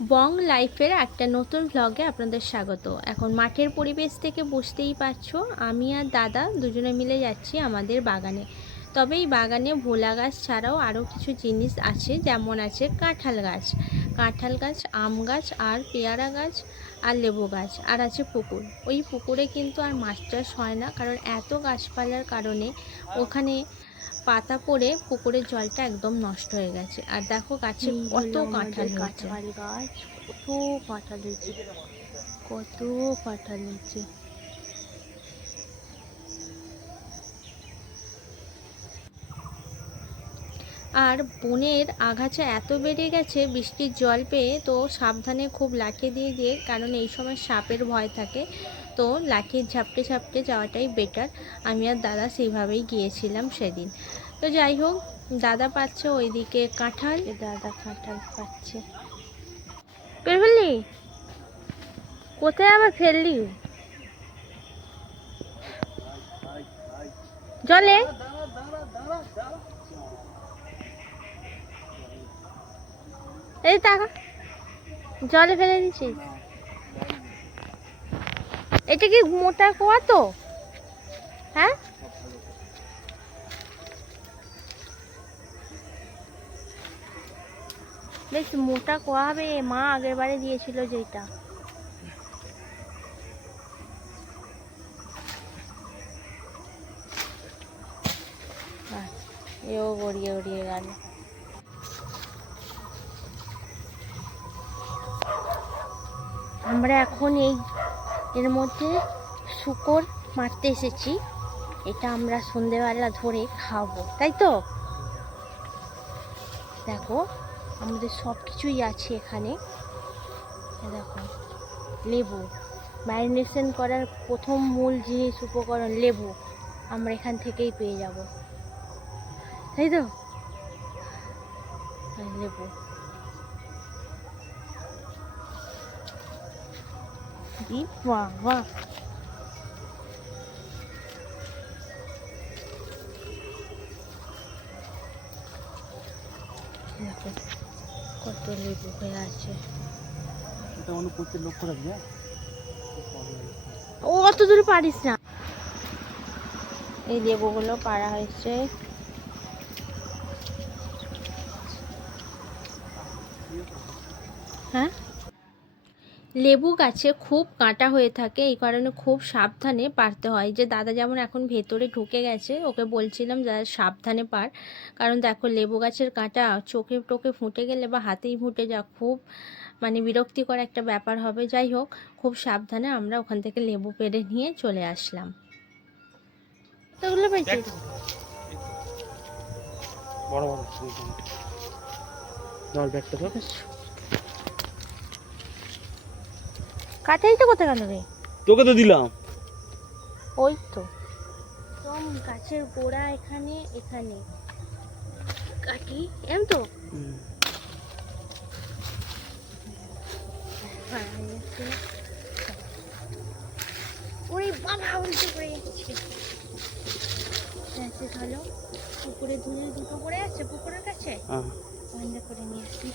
বং লাইফের একটা নতুন ভ্লগে আপনাদের স্বাগত। এখন মাঠের পরিবেশ থেকে বুঝতেই পারছ, আমি আর দাদা দুজনে মিলে যাচ্ছি আমাদের বাগানে। তবে এই বাগানে ভোলা গাছ ছাড়াও আরও কিছু জিনিস আছে, যেমন আছে কাঁঠাল গাছ। কাঁঠাল গাছ, আম গাছ, আর পেয়ারা গাছ, আর লেবু গাছ, আর আছে পুকুর। ওই পুকুরে কিন্তু আর মাছ চাষ হয় না, কারণ এত গাছপালার কারণে ওখানে পাতা পড়ে পুকুরের জলটা একদম নষ্ট হয়ে গেছে। আর দেখো গাছে কত কাঁঠাল কাঁঠাল গাছ কত কাঁঠাল হয়েছে কত কাঁঠাল হয়েছে। আর বনের আগাছা এত বেড়ে গেছে বৃষ্টির জল পেয়ে তো সাবধানে খুব লাঠি দিয়ে দিয়ে কারণ এই সময় সাপের ভয় থাকে তো লাঠির ঝাপটে ঝাপটে যাওয়াটাই বেটার আমি আর দাদা সেইভাবেই গিয়েছিলাম সেদিন। তো যাই হোক দাদা পাচ্ছে ওইদিকে কাঁঠাল। দাদা কাঁঠাল পাচ্ছে। ফেললি কোথায় আবার ফেললি? জলে? এই টাকা জলে ফেলে দিছিস এটা কি মোটা কোয়া তো? হ্যাঁ? বেশ মোটা কোয়া হবে, মা আগের বারে দিয়েছিল যেটা। এও গড়িয়ে গড়িয়ে গেল। আমরা এখন এই এর মধ্যে শুকর মারতে এসেছি। এটা আমরা সন্ধেবেলা ধরে খাব, তাই তো? দেখো, আমাদের সব কিছুই আছে এখানে। দেখো, লেবু। ম্যারিনেশন করার প্রথম মূল জিনিস উপকরণ লেবু। আমরা এখান থেকেই পেয়ে যাব। তাই তো? লেবু। ই বাবা কত লেবু হয়ে আছে। এটা মনে করতে লক্ষ্য রাখবি হ্যাঁ? ও অত দূরে পারিস না। এই লেবুগুলো পাড়া হয়েছে হ্যাঁ লেবু গাছে খুব কাঁটা হয়ে থাকে, এই কারণে খুব সাবধানে পারতে হয়। যে দাদা যেমন এখন ভেতরে ঢুকে গেছে, ওকে বলছিলাম যা সাবধানে পার। কারণ দেখো, লেবু গাছের কাঁটা চোখে টোকে ফুটে গেলে বা হাতেই ফুটে যা খুব মানে বিরক্তিকর একটা ব্যাপার হবে। যাই হোক, খুব সাবধানে আমরা ওখান থেকে লেবু পেরে নিয়ে চলে আসলাম। বড় বড় তো কোথায় গেল রে? তোকে তো দিলাম। ওই তো। একদম গাছের গোড়া এখানে এখানে। কাটি এম তো? হ্যাঁ, ওরে বাবা উল্টে পড়ে যাচ্ছে ভালো পুকুরে ধুয়ে দুটো পড়ে আছে পুকুরের কাছে? হ্যাঁ। বন্ধ করে নিয়ে আসি।